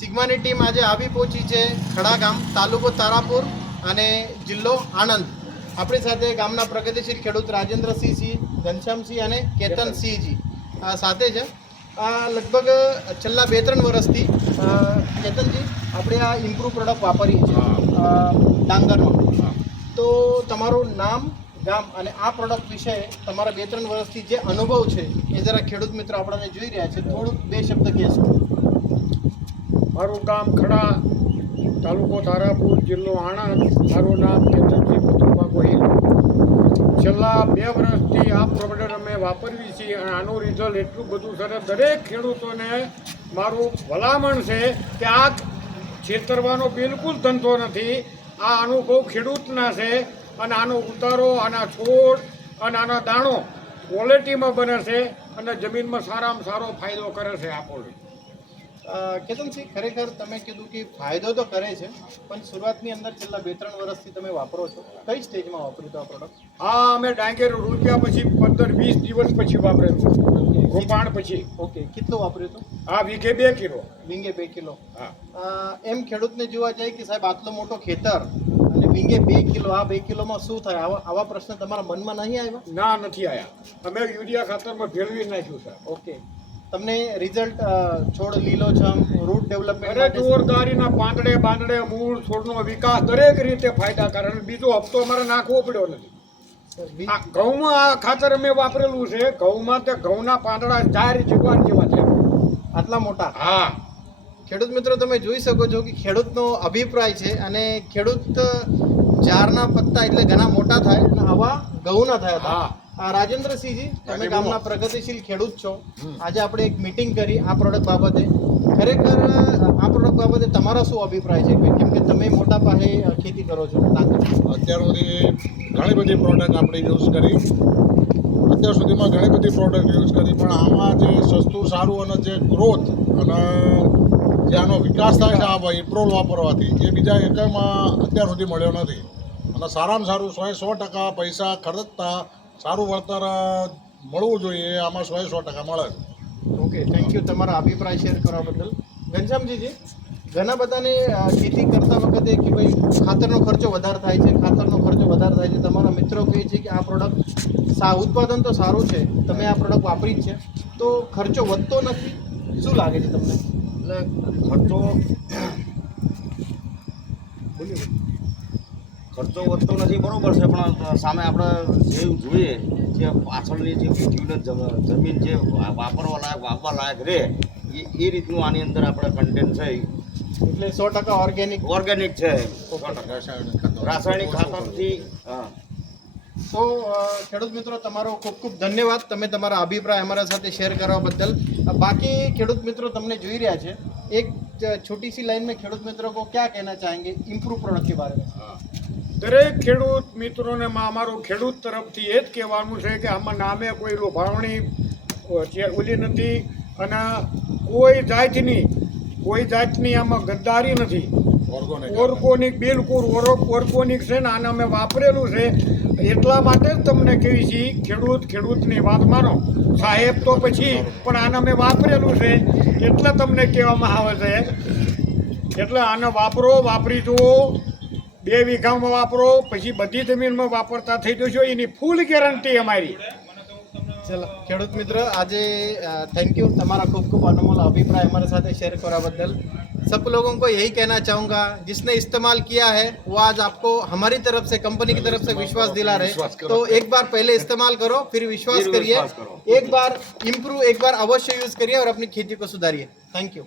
સિગ્માની team આજે આવી પહોંચી છે ખડા ગામ, તાલુકો તારાપુર અને જિલ્લો આણંદ. આપણી સાથે ગામના પ્રગતિશીલ ખેડૂત રાજેન્દ્રસિંહજી, ઘનશ્યામસિંહ અને કેતનસિંહજી સાથે છે. લગભગ છેલ્લા 2-3 વર્ષથી કેતનજી આપણે આ ઇમ્પ્રૂવ પ્રોડક્ટ વાપરીએ છીએ ડાંગરમાં. તો તમારું નામ, ગામ અને આ પ્રોડક્ટ વિશે તમારા 2-3 વર્ષથી જે અનુભવ છે એ જરા ખેડૂત મિત્રો આપણને જોઈ રહ્યા છે, થોડુંક 2 શબ્દ કહેશો. મારું ગામ ખડા, તાલુકો તારાપુર, જિલ્લો આણંદ. મારું નામ કેતનસિંહ પુત્રબા ગોહિલ. છેલ્લા 2 વર્ષથી આ પ્રોડક્ટ અમે વાપરવી છીએ અને આનું રિઝલ્ટ એટલું બધું સરસ. દરેક ખેડૂતોને મારું ભલામણ છે કે આ છેતરવાનો બિલકુલ ધંધો નથી. આ અનુભવ ખેડૂતના છે અને આનો ઉતારો, આના છોડ અને આનો દાણો ક્વોલિટીમાં બને છે અને જમીનમાં સારામાં સારો ફાયદો કરે છે આપણને. કેતનસિંહ, ખરેખર તમે કીધું કે ફાયદો તો કરે છે, પણ શરૂઆતની અંદર છેલ્લા 2-3 વર્ષથી તમે વાપરો છો. કઈ સ્ટેજમાં વાપર્યું તો આ પ્રોડક્ટ? હા, અમે ડાંગેર રૂપિયા પછી 15-20 દિવસ પછી વાપરેલું, રોપાણ પછી. ઓકે, કેટલું વાપર્યું હતું? હા, વીઘે 2 કિલો. વીંગે 2 કિલો. હા. એમ ખેડૂતને જોવા જાય કે સાહેબ આટલો મોટો ખેતર અને વીંગે 2 કિલો, આ 2 કિલોમાં શું થાય? આવા પ્રશ્ન તમારા મનમાં નહીં આવ્યા? ના, નથી આવ્યા. અમે યુરિયા ખાતરમાં ભેળવી નાખ્યું છે. ઓકે, તમને રિઝલ્ટ છોડ લીલોછમ, રૂટ ડેવલપમેન્ટ, અરે જોરદારીના પાંદડે બાંદડે, મૂળ, છોડનો વિકાસ દરેક રીતે ફાયદાકારક. બીજો હપ્તો અમારે નાખવો પડ્યો નથી. ઘઉંમાં આ ખાતર અમે વાપરેલું છે. ઘઉંમાં તે ઘઉંના પાંદડા જાર જેવા છે, આટલા મોટા. હા. ખેડૂત મિત્રો, તમે જોઈ શકો છો કે ખેડૂતનો અભિપ્રાય છે અને ખેડૂત ઝાડના પત્તા એટલે ઘણા મોટા થાય અને આવા ઘઉંના થયા હતા. રાજેન્દ્રસિંહજી, તમે ગામના પ્રગતિશીલ ખેડૂત છો. આજે આપણે એક મીટિંગ કરી આ પ્રોડક્ટ બાબતે. ખરેખર આ પ્રોડક્ટ બાબતે તમારો શું અભિપ્રાય છે? કેમ કે તમે મોટા પાયે ખેતી કરો છો. અત્યાર સુધી ઘણી બધી પ્રોડક્ટ આપણે યુઝ કરી. અત્યાર સુધીમાં ઘણી બધી પ્રોડક્ટ યુઝ કરી, પણ આમાં જે સસ્તું, સારું અને જે ગ્રોથ અને જે આનો વિકાસ થાય છે આ ઇપ્રોલ વાપરવાથી, એ બીજા એકમાં અત્યાર સુધી મળ્યો નથી. અને સારામાં સારું 100% પૈસા ખર્ચતા સારું વળતર મળવું જોઈએ, આમાં 100% મળે છે. ઓકે, થેન્ક યુ તમારા અભિપ્રાય શેર કરવા બદલ. ઘનશ્યામજી, ઘણા બધાને ખેતી કરતા વખતે કે ભાઈ ખાતરનો ખર્ચો વધારે થાય છે, તમારા મિત્રો કહે છે કે આ પ્રોડક્ટ ઉત્પાદન તો સારું છે, તમે આ પ્રોડક્ટ વાપરી જ છે, તો ખર્ચો વધતો નથી. શું લાગે છે તમને? એટલે ખર્ચો વધતો નથી, બરોબર છે, પણ સામે આપણે જે જોઈએ જે પાછળની જે જમીન જે વાપરવા લાયક, વાવવા લાયક રહે એ રીતનું આની અંદર આપણે કન્ટેન્ટ છે. એટલે 100% ઓર્ગેનિક છે, રાસાયણિક ખાતરથી. હા. તો ખેડૂત મિત્રો, તમારો ખૂબ ખૂબ ધન્યવાદ, તમે તમારા અભિપ્રાય અમારા સાથે શેર કરવા બદલ. બાકી ખેડૂત મિત્રો તમને જોઈ રહ્યા છે, એક छोटी सी लाइन में खेडूत मित्रों को क्या कहना चाहेंगे इम्प्रूव प्रोडक्ट के बारे में? દરેક ખેડૂત મિત્રોને અમારું ખેડૂત તરફથી એ જ કહેવાનું છે કે આમાં નામે કોઈ લોભાવણી ઓલી નથી અને કોઈ જાતની આમાં ગદ્દારી નથી. ઓર્ગોનિક, બિલકુલ ઓર્ગોનિક છે ને આને અમે વાપરેલું છે. એટલા માટે જ તમને કહેવી છીએ, ખેડૂતની વાત માનો, સાહેબ તો પછી, પણ આને અમે વાપરેલું છે એટલે તમને કહેવામાં આવે છે. એટલે આને વાપરી જુઓ. 2 વીઘામાં વાપરો, પછી બધી જમીનમાં વાપરતા થઈ જશો, એની ફૂલ ગેરંટી અમારી. चलो खेडूत मित्र, आज थैंक यू, તમારા ખૂબ ખૂબ અનમોલ અભિપ્રાય हमारे साथ शेयर करा बदल. सब लोगों को यही कहना चाहूँगा, जिसने इस्तेमाल किया है वो आज आपको हमारी तरफ से, कंपनी की तरफ से विश्वास दिला रहे. तो एक बार पहले इस्तेमाल करो, फिर विश्वास करिए. एक बार इम्प्रूव, एक बार अवश्य यूज करिए और अपनी खेती को सुधारिए. Thank you.